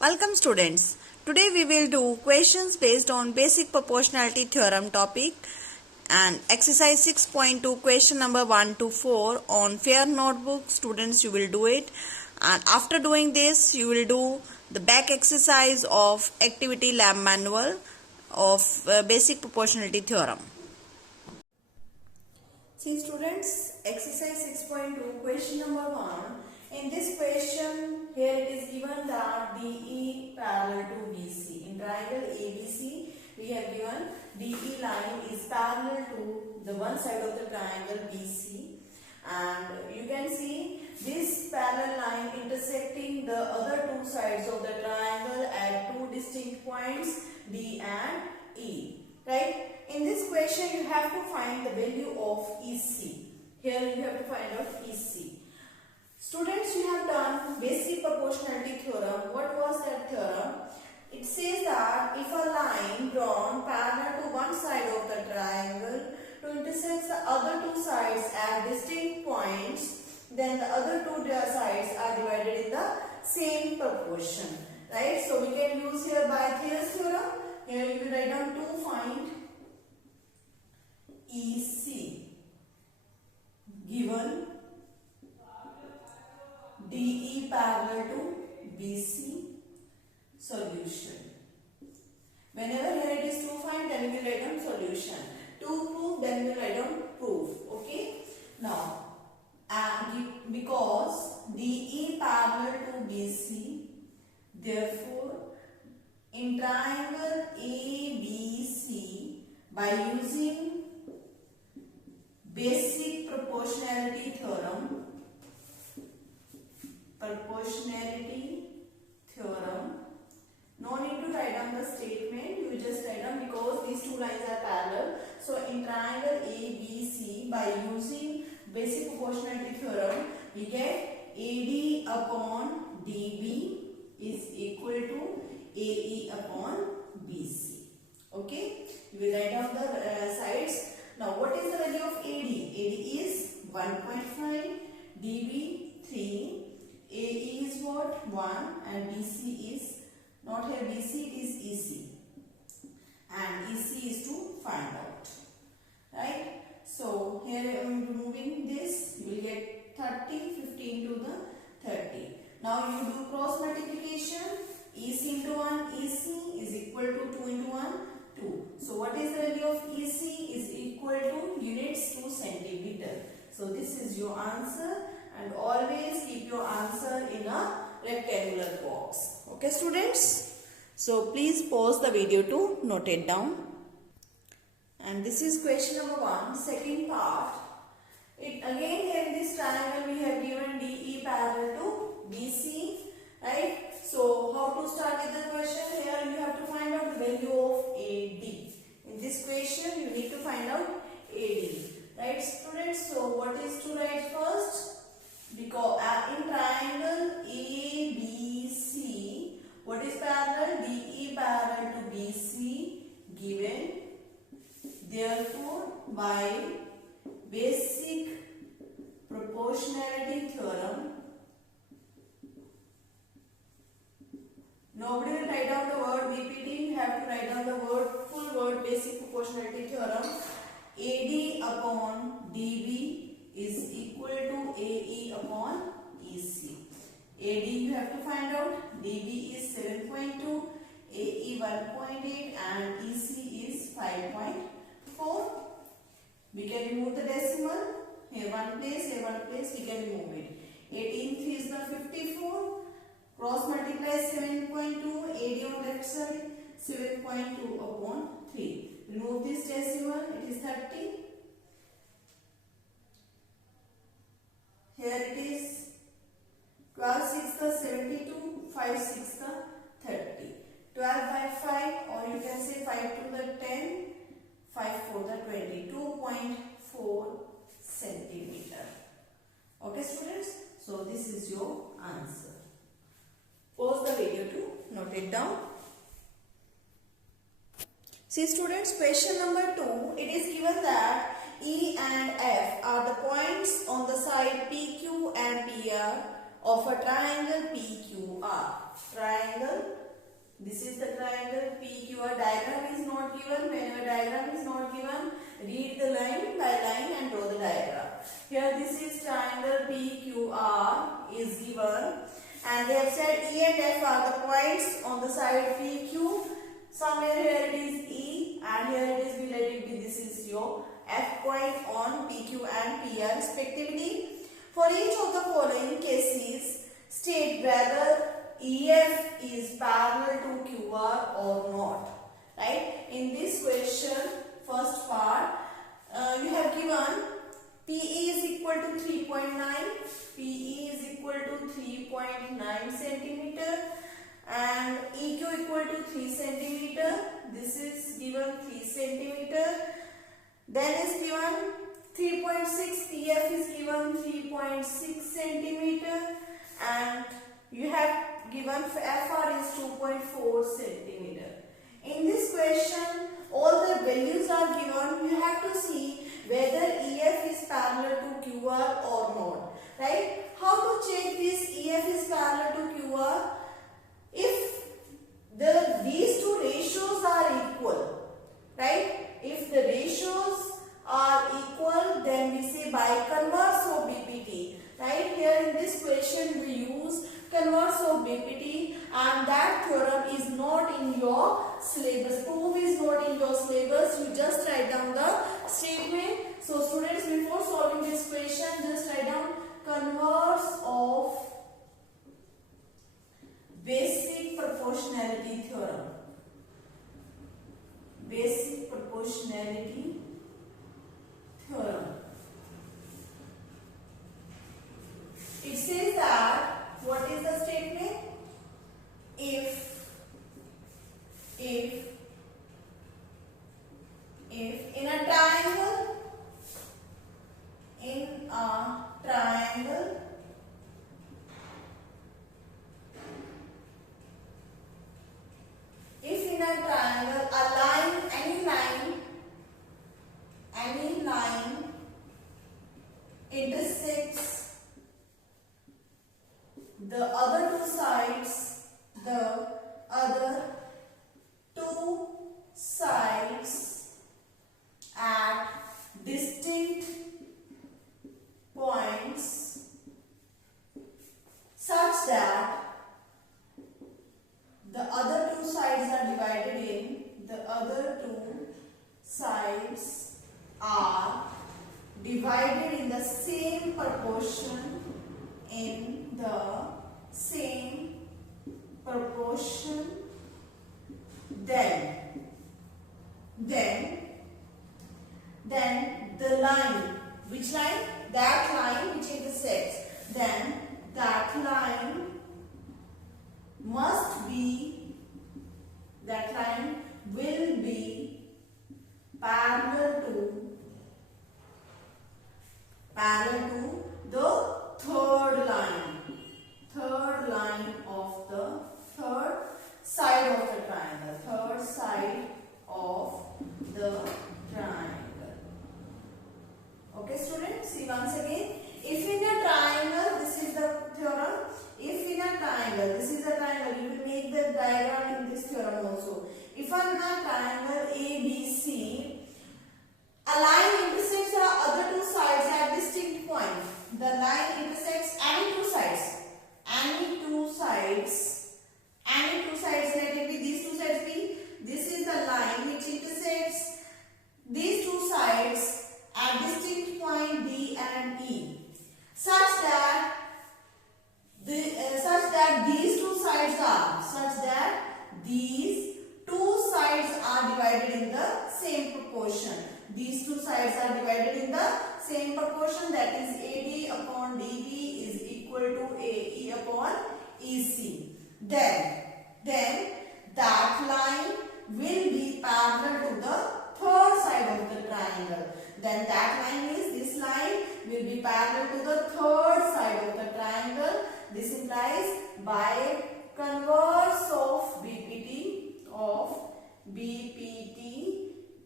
Welcome students. Today we will do questions based on basic proportionality theorem topic and exercise 6.2 question number 1 to 4 on fair notebook. Students, you will do it, and after doing this you will do the back exercise of activity lab manual of basic proportionality theorem. See students, exercise 6.2 question number 1. In this question, here it is given that DE parallel to BC. In triangle ABC, we have given DE line is parallel to the one side of the triangle BC, and you can see this parallel line intersecting the other two sides of the triangle at two distinct points D and E. Right? In this question, you have to find the value of EC. Here you have to find out EC. Students, you have done basic proportionality theorem. What was that theorem? It says that if a line drawn parallel to one side of the triangle to intersect the other two sides at distinct points, then the other two sides are divided in the same proportion. Right? So we can use here by Thayer's theorem. Here you will write down to find EC given DE parallel to BC. Solution. Whenever here it is to find, then we will write down solution. To prove, then we will write down proof. Okay. Now, because DE parallel to BC, therefore, in triangle ABC, by using basic proportionality theorem, no need to write down the statement, you just write down because these two lines are parallel. So in triangle ABC, by using basic proportionality theorem, we get AD upon DB is equal to AE upon BC. Okay, you will write down the sides. Now what is the value of AD? AD is 1.5, DB 3, AE is what? 1, and BC is not here BC, it is EC, and EC is to find out. Right? So here I am removing this, you will get 30, 15 to the 30. Now you do cross multiplication, EC into 1, EC is equal to 2 into 1, 2. So what is the value of EC? Is equal to units to centimeter. So this is your answer, and always keep your answer in a rectangular box. Okay students? So please pause the video to note it down. And this is question number 1, second part. Again here in this triangle we have given DE parallel to BC. Right? So how to start with the question? Here you have to find out the value of AD. In this question you need to find out AD. Right students? So what is to write first? Because in triangle ABC, what is parallel? DE parallel to BC given. Therefore, by basic proportionality theorem, nobody will write down the word BPT, you have to write down the word, full word, basic proportionality theorem. AD upon DB is equal to AE upon EC. AD you have to find out, DB is 7.2, AE 1.8, and EC is 5.4. We can remove the decimal, here one place, we can remove it. 18 3 is the 54, cross multiply 7.2, AD on left side, 7.2 upon 3. Remove this decimal, it is 30. Here it is 12 6 the 72, 5 6 the 30. 12 by 5, or you can say 5 to the 10, 5 4 the 20, 2.4 centimeter. Okay students? So this is your answer. Pause the video to note it down. See students, question number 2, it is given that E and F are the points on the side PQ and PR of a triangle PQR. triangle. This is the triangle PQR. Diagram is not given. Whenever diagram is not given, read the line by line and draw the diagram. Here this is triangle PQR is given, and they have said E and F are the points on the side PQ. Somewhere here it is E and here it is, let it be, this is your F point on PQ and PR respectively. For each of the following cases, state whether EF is parallel to QR or not. Right? In this question, first part, you have given PE is equal to 3.9, PE is equal to 3.9 centimeter, and EQ equal to 3 centimeter. This is given 3 centimeter. Then is given 3.6, PF is given 3.6 centimeter, and you have given FR is 2.4 centimeter. In this question, all the values are given. You have to see whether EF is parallel to QR or not. Right? How to check this EF is parallel to QR? If these two ratios are equal, right? If the ratios are equal, then we say by converse of BPT. Right? Here in this question we use converse of BPT, and that theorem is not in your syllabus. Proof is not in your syllabus. You just write down the statement. So students, before solving this question, just write down converse of basic proportionality theorem. Basic proportionality theorem. It says that, what is the statement? If in a triangle, any line intersects the other two sides at distinct points such that the other two sides are divided in, the same proportion, then the line, which line? That line which intersects, then that line will be parallel to the third line of the third side of the triangle. Okay students, see once again. If in a triangle, this is the theorem. If in a triangle, this is a triangle, you will make the diagram in this theorem also. If in a triangle ABC, a line intersects the other two sides at distinct points. The line intersects any two sides. Let it be these two sides be. This is the line which intersects these two sides at distinct point D and E, such that these two sides are divided in the same proportion. These two sides are divided in the same proportion, that is AD upon DB is equal to AE upon EC. Then that line will be parallel to the third side of the triangle. Then that line is, this line will be parallel to the third side of the triangle. This implies by converse of BPT,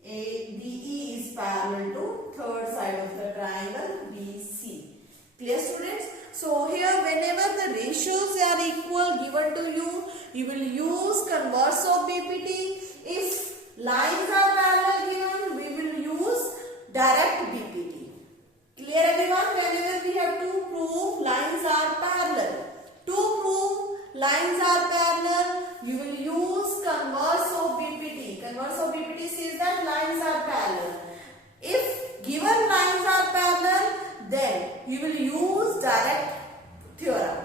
DE is parallel to third side of the triangle BC. Clear students? So here whenever the ratios are equal given to you, you will use converse of BPT. If lines are parallel given, we will use direct BPT. Clear everyone? Whenever we have to prove lines are parallel. To prove lines are parallel, you will use converse of BPT. Converse of BPT says that lines are parallel. If given lines are parallel, then you will use direct theorem.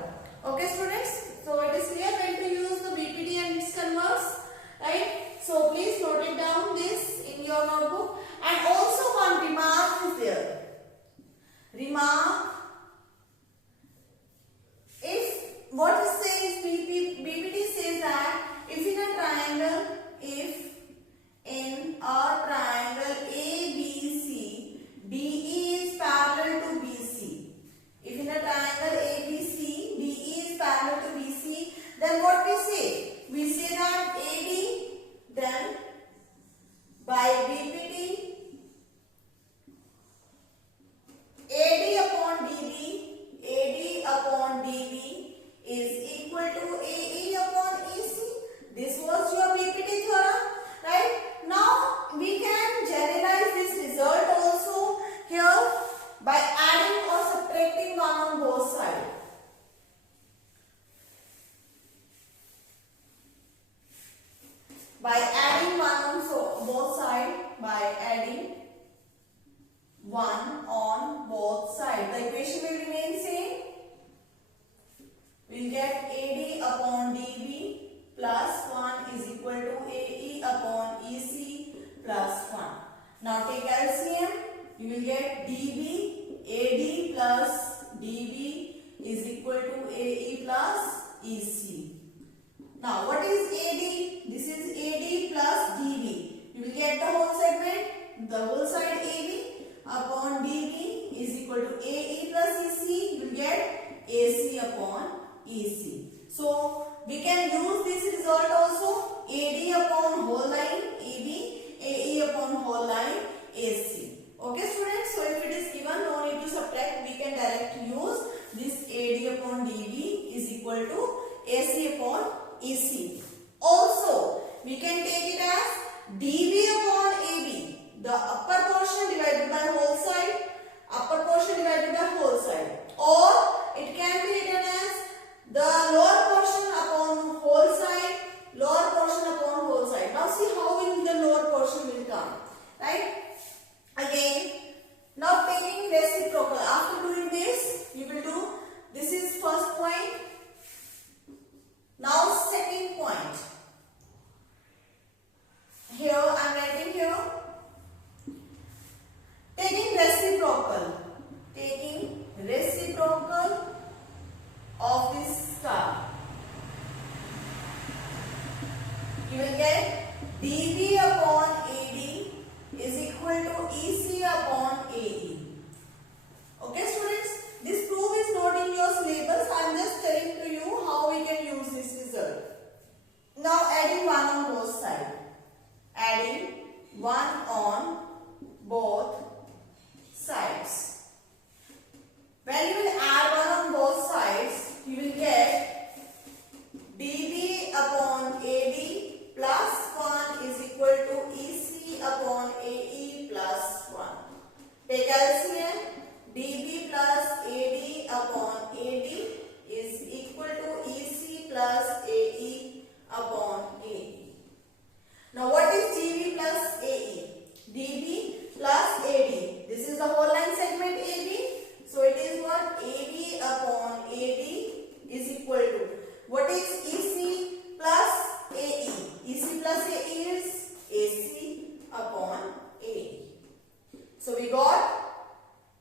Okay students? So it is clear when to use the BPT and its converse, right? So please note it down this in your notebook. And also one remark is there. Remark, if what it says, BPT says that if in a triangle, ABC, DE is parallel to BC. If in a triangle ABC, DE is parallel to BC, then what we say? We say that AD, then by BPT, AD upon DB is equal to AE upon EC. This was your BPT theorem, right? Now we can generalize this result also here by adding or subtracting one on both sides. By adding one on both sides, by adding one on both sides, the equation will remain same. We will get AD upon DB plus 1 is equal to AE upon EC plus 1. Now take LCM. You will get DB, AD plus DB is equal to AE plus EC. Now what is AD? This is AD plus DB. You will get the whole segment, the whole side AB upon DB is equal to AE plus EC. You will get AC upon EC. So we can use this result also. AD upon whole line AB, AE upon whole line AC. Okay students, so if it is given, no need to subtract, we can directly use this AD upon DB is equal to AC upon EC. Also, we can take it as DB upon AB, the upper portion divided by whole side, upper portion divided by whole side, or it can be written as the lower portion upon whole side, lower portion upon whole side. Now see how will the lower portion will come, right? Again, now taking reciprocal. After doing this, you will do, this is first point. Now second point. Here I am writing here. Taking reciprocal. Taking reciprocal of this star. You will get DB upon AD is equal to EC upon AE. Okay students, this proof is not in your syllabus. I am just telling to you how we can use this result. Now adding one on both sides. Adding one on both sides. When you will add one on both sides, you will get DB upon AD plus 1 is equal to EC upon AE plus 1. Take LCM. DB plus AD upon AD is equal to EC plus AE upon AE. Now what is DB plus AE? DB plus AD. This is the whole line segment AB. So it is what? AB upon AD is equal to, what is EC plus AE? EC plus AE is AC upon AE. So we got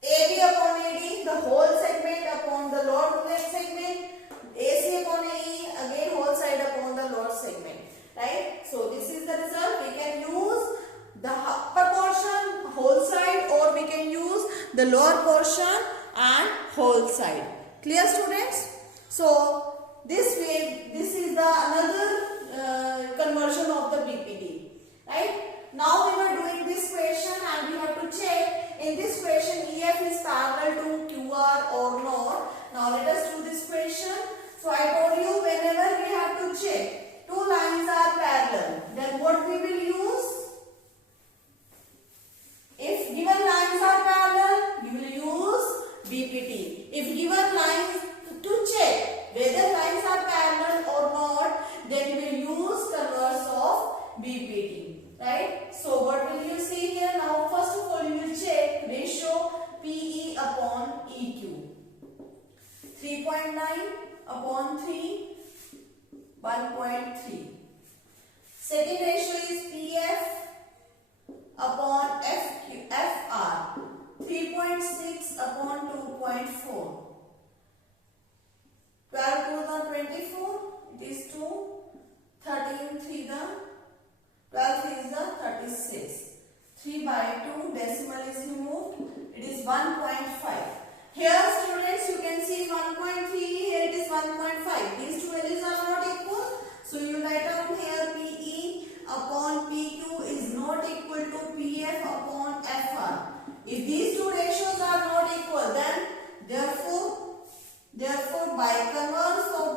AB upon AD, the whole segment upon the lower segment, AC upon AE, again whole side upon the lower segment, right? So this is the result. We can use the upper portion, whole side, or we can use the lower portion and whole side. Clear students? So this way, this is the another conversion of the BPT, right? Now we were doing this question and we have to check in this question EF is parallel to QR or not. Now let us do this question. So I told you whenever we have to check BPT, right? So what will you see here now? First of all, you will check ratio PE upon EQ. 3.9 upon 3, 1.3. Second ratio is PF upon FR, 3.6 upon 2.4. 12 to the 24, it is 2. 13 3 the 12 is the 36. 3 by 2, decimal is removed. It is 1.5. Here students, you can see 1.3, here it is 1.5. These two values are not equal. So you write down here PE upon PQ is not equal to PF upon FR. If these two ratios are not equal, then therefore by converse of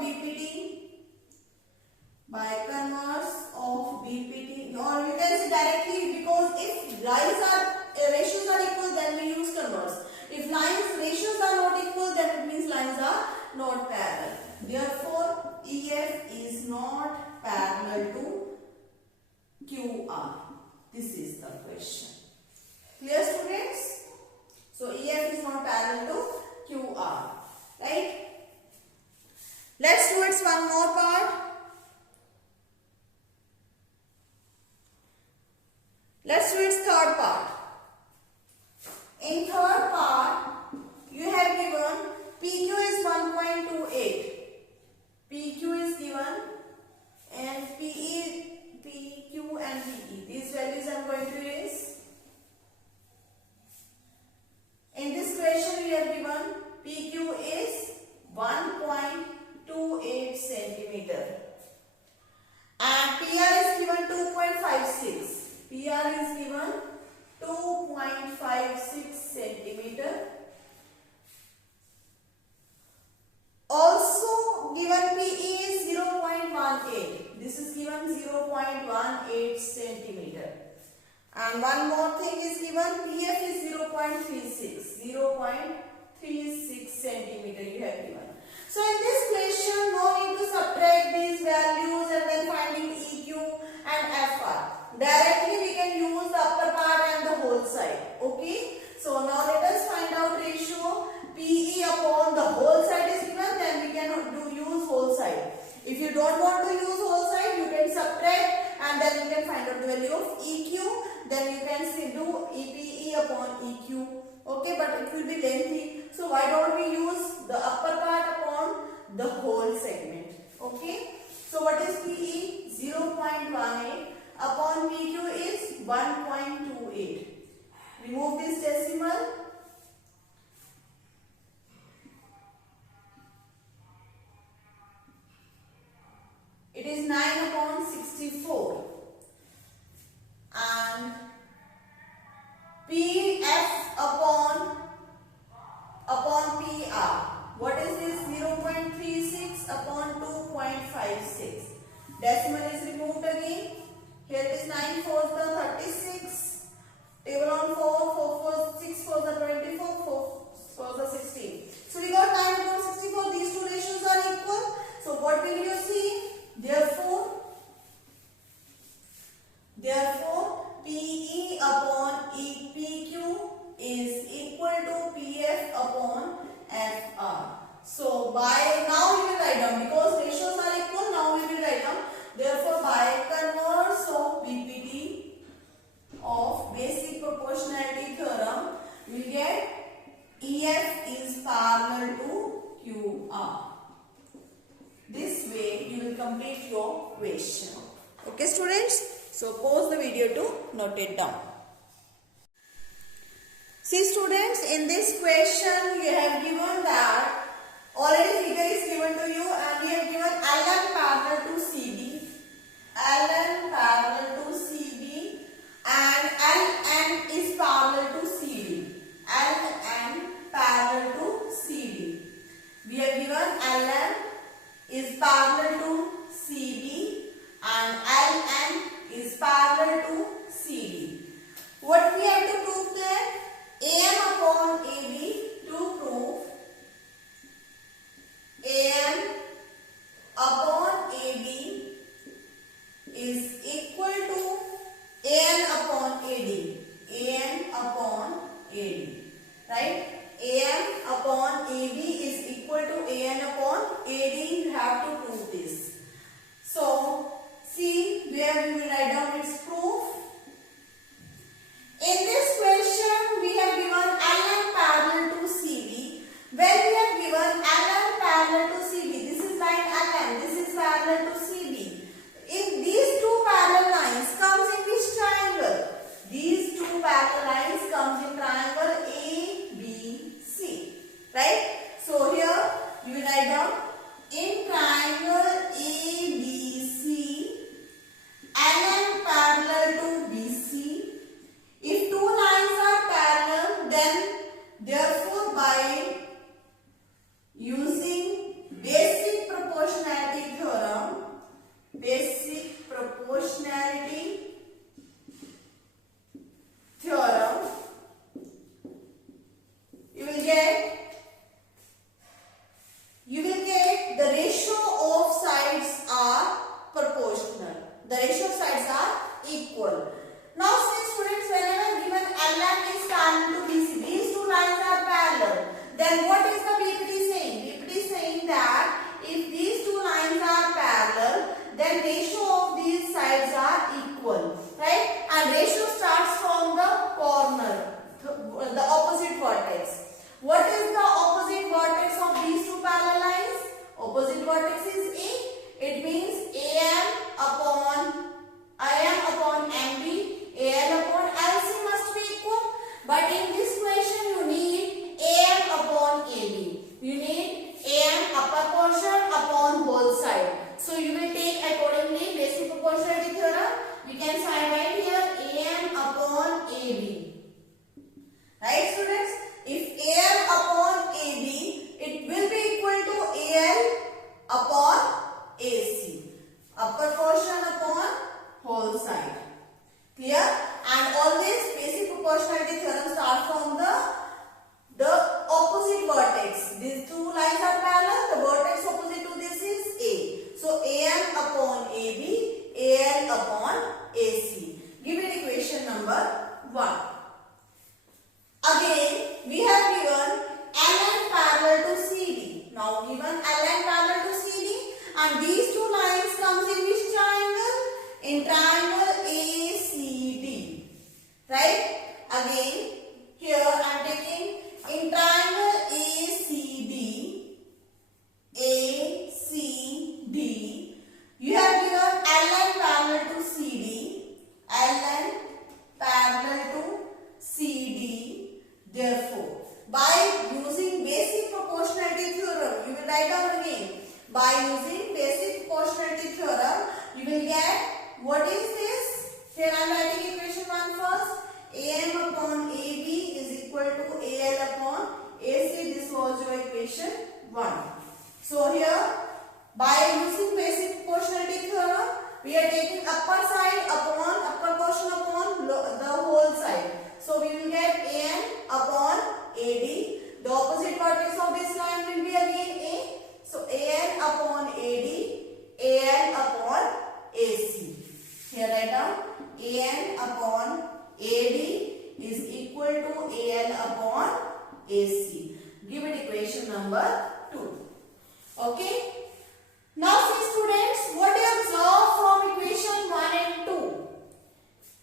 BPT, or you can say directly, because if ratios are equal, then we use converse. If ratios are not equal, then it means lines are not parallel. Therefore, EF is not parallel to QR. This is the question. Clear, students? So EF is not parallel to QR. Right? Let's do it one more part. Let's do its third part. In third part, you have given PQ is 1.28. PQ is given and PQ and PE. These values I am going to erase. In this question, we have given PQ is 1.28 centimeter and PR is given 2.56. PR is given 2.56 centimeter. Also given PE is 0.18. This is given 0.18 centimeter. And one more thing is given, PF is 0.36. 0.36 centimeter you have given. So in this question, no need to subtract these values and then finding EQ and FR. Directly we can use the upper part and the whole side. Okay. So now let us find out ratio PE upon the whole side is given, then we can use whole side. If you don't want to use whole side, you can subtract and then you can find out the value of EQ. Then you can say do PE upon EQ. Okay, but it will be lengthy. So why don't we use the upper part upon the whole segment? Okay. So what is PE? 0.18 upon PQ is 1.28. Remove this decimal. It is 9 upon 64. And PF upon PR. What is this? 0.36 upon 2.56. Decimal is removed again. Here it is 9 4s the 36. Table on 4, 4 4 6 4 the 24, 4 4 the 16. So we got 9 upon 64. These two ratios are equal. So what will you see? Therefore PE upon PQ is equal to PF upon FR. So by now you will write down, because ratios are equal, now we will write down. Therefore by converse of BPT of basic proportionality theorem, we get EF is parallel to QR. This way you will complete your question. Okay students? So pause the video to note it down. See students, in this question you have given that already figure is given to you and we have given LN parallel to CD, LN parallel to CD and LN is parallel to CD, LN parallel to CD. We have given LN is parallel to CD and LN is parallel to CD. What we have to prove there? AM upon AB to prove AM upon AB is equal to here we will write down its proof. In this question, we have given LN parallel to CV. When we have given LN parallel to CV, this is line LN, this is parallel to CV. If these two parallel lines comes in which triangle? These two parallel lines comes in triangle ABC, right? So here you will write down in triangle ABC, LN parallel to BC. If two lines are parallel, then therefore by using basic proportionality theorem, you will get the ratio of sides are proportional. The ratio of sides are equal. Now see students, whenever given LN is parallel to BC, these two lines are parallel. Then what is the PPT saying? PPT is saying that if these two lines are parallel, then ratio of these sides are equal, right? And ratio starts from the corner, the opposite vertex. What is the opposite vertex of these two parallel lines? Opposite vertex is A. It means AM upon MB, AL upon LC must be equal. But in this question, you need AM upon AB. You need AM upper portion upon whole side. So you will take accordingly basic proportionality theorem. We can find right here AM upon AB. Right students? If AM upon AB, it will be equal to AL upon AC. Upper portion upon whole side. Clear? And always basic proportionality theorem start from the opposite vertex. These two lines are parallel. The vertex opposite to this is A. So AM upon AB, AL upon AC. Give it equation number 1. Again, we have given LN parallel to CD. Now given LN parallel to CD, and these two lines comes in which triangle? In triangle ACD. Right? Again, here I am taking in triangle ACD. You have given LN parallel to CD. LN parallel to CD. Therefore, by using basic proportionality theorem, you will write down again. By using basic proportionality theorem, you will get, what is this? Here I am writing equation 1 first. AM upon AB is equal to AL upon AC. This was your equation 1. So here, by using basic proportionality theorem, we are taking upper side upon, upper portion upon the whole side. So we will get AN upon AD. The opposite vertex of this line will be again A. So AN upon AD, AL upon AC. Here write down AN upon AD is equal to AL upon AC. Give it equation number 2. Okay. Now see students, what do you observe from equation 1 and 2?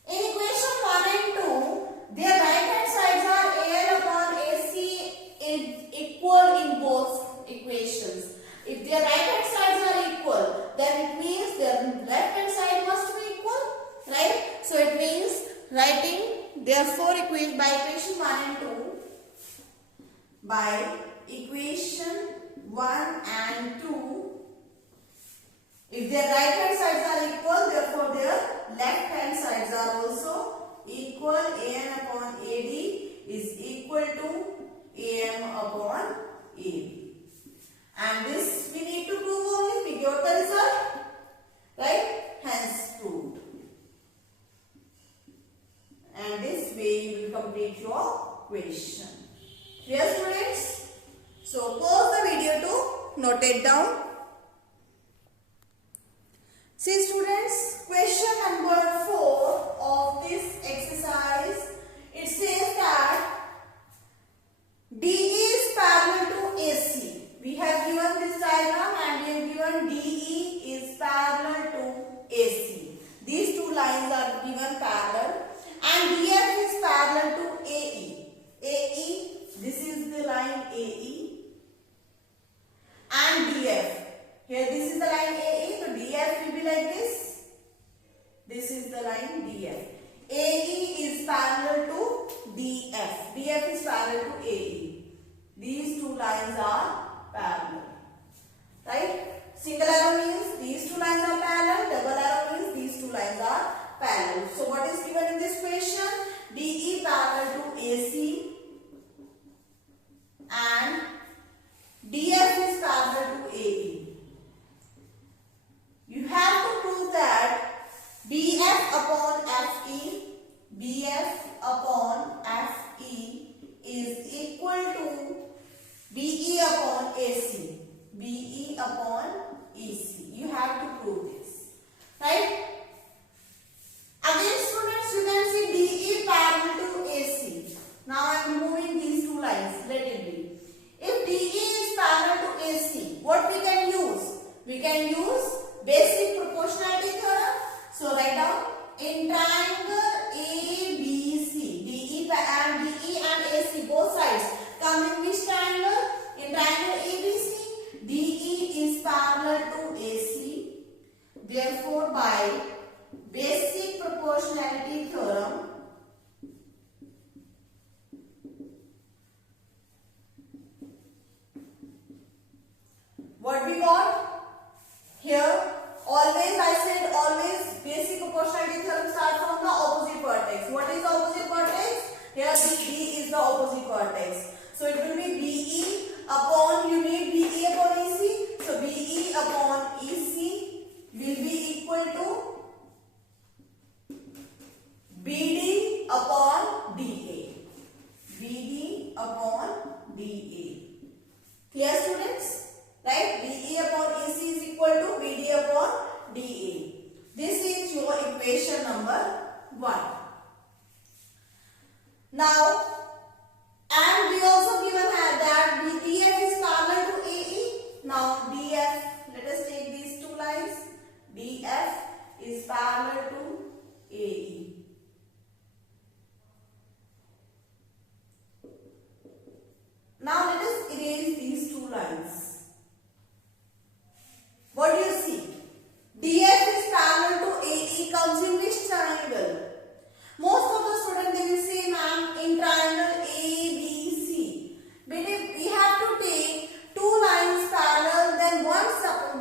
In equation 1 and 2, their right hand sides are AL upon AC equal in both equations. If their right hand sides are equal, then it means their left hand side must be equal, right? So it means writing therefore equation by equation 1 and 2. By equation 1 and 2, if their right hand sides are equal, therefore their left hand sides are also equal. AN upon AD is equal to AM upon AB. And this we need to prove only. We got the result. Right? Hence proved. And this way you will complete your question. Clear students? So pause the video to note it down. See students, question number 4 of this exercise, it says that DE is parallel to AC. We have given this diagram and we have given DE is parallel to AC. These given parallel, and DF is parallel to AE. AE, this is the line AE, and DF. Here this is the line AE, so DF will be like this. This is the line DF. AE is parallel to DF. DF is parallel to AE. These two lines are parallel. Right? Single arrow means these two lines are parallel. Double arrow means these two lines are parallel. So what is given in this question? DE parallel to AC and DF is parallel to AE. You have to prove that BF upon FE, BF upon FE is equal to BE upon AC, BE upon EC. You have to prove this, right? Again, students, you can see DE parallel to AC. Now I am removing these two lines. Let it be. If DE is parallel to AC, what we can use? We can use basic proportionality theorem. So write down, in triangle ABC, DE and AC both sides come in which triangle? In triangle ABC, DE is parallel to AC. Therefore, by basic proportionality theorem, what we got? Here, always I said always basic proportionality theorem start from the opposite vertex. What is the opposite vertex? Here B is the opposite vertex. So it will be BE upon, you need BE upon EC. So BE upon EC will be equal to BD upon DA. BD upon DA. Clear, students? Right? BE upon EC is equal to BD upon DA. This is your equation number 1. Now, and we also given that DF is parallel to AE. Now, DF, let us take these two lines. DF is parallel to AE. Now, let us erase these two lines. What do you see? DF is parallel to AE comes in which triangle? Most of the students they will say, ma'am, in triangle ABC. But if we have to take two lines parallel, then one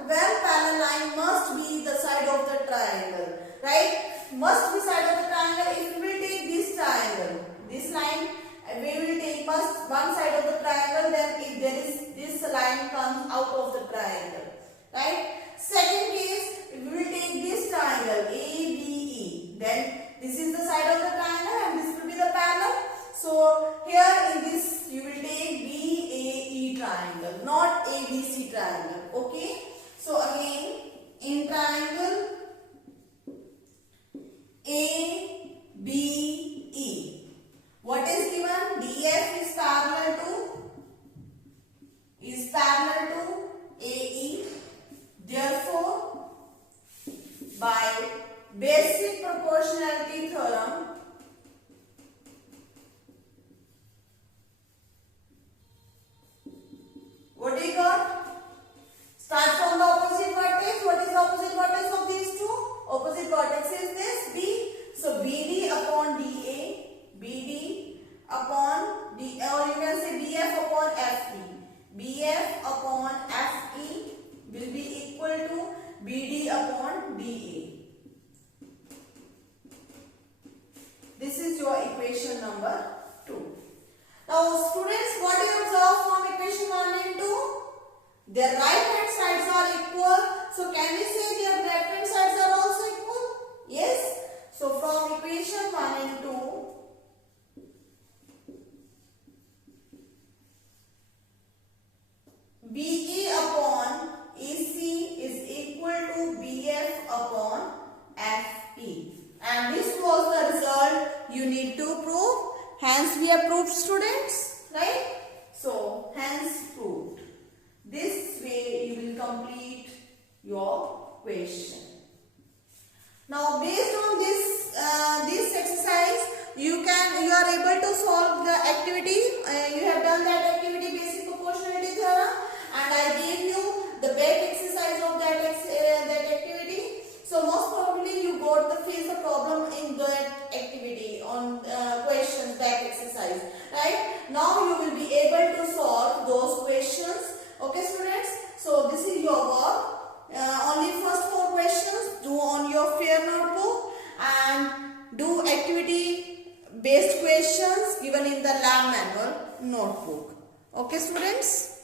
well-parallel line must be the side of the triangle. Right? Must be side of the triangle. If we will take this triangle, this line, we will take first one side of the triangle, then if there is this line comes out of the triangle. Right? Second case, we will take this triangle ABE. Then this is the side of the triangle and this will be the parallel. So here in this you will take BAE triangle, not ABC triangle. Okay. So again, in triangle ABE, what is given? DF is parallel to AE. Therefore, by basic proportionality theorem, what do you got? Start from the opposite vertex. What is the opposite vertex of these two? Opposite vertex is this B. So BD upon DA, BD upon D, or you can say BF upon FE. BF upon FE will be equal to BD upon DA. This is your equation number 2. Now students, what do you observe from equation 1 and 2? Their right hand sides are equal. So can we say their left hand sides are also equal? Yes. So from equation 1 and 2, BE upon EC is equal to BF upon FE. And this was the result you need to prove. Hence we have proved, students. Right? So hence proved. This way you will complete your question. Now based on this you are able to solve the activity. You have done that activity, basic proportionality theorem, and I gave you the back exercise of that activity. So most probably you got the face the problem in that activity on questions back exercise, right? Now you will be able to solve those questions. Okay, students. So this is your work. Only first 4 questions do on your fair notebook and do activity based questions given in the lab manual notebook. Okay, students.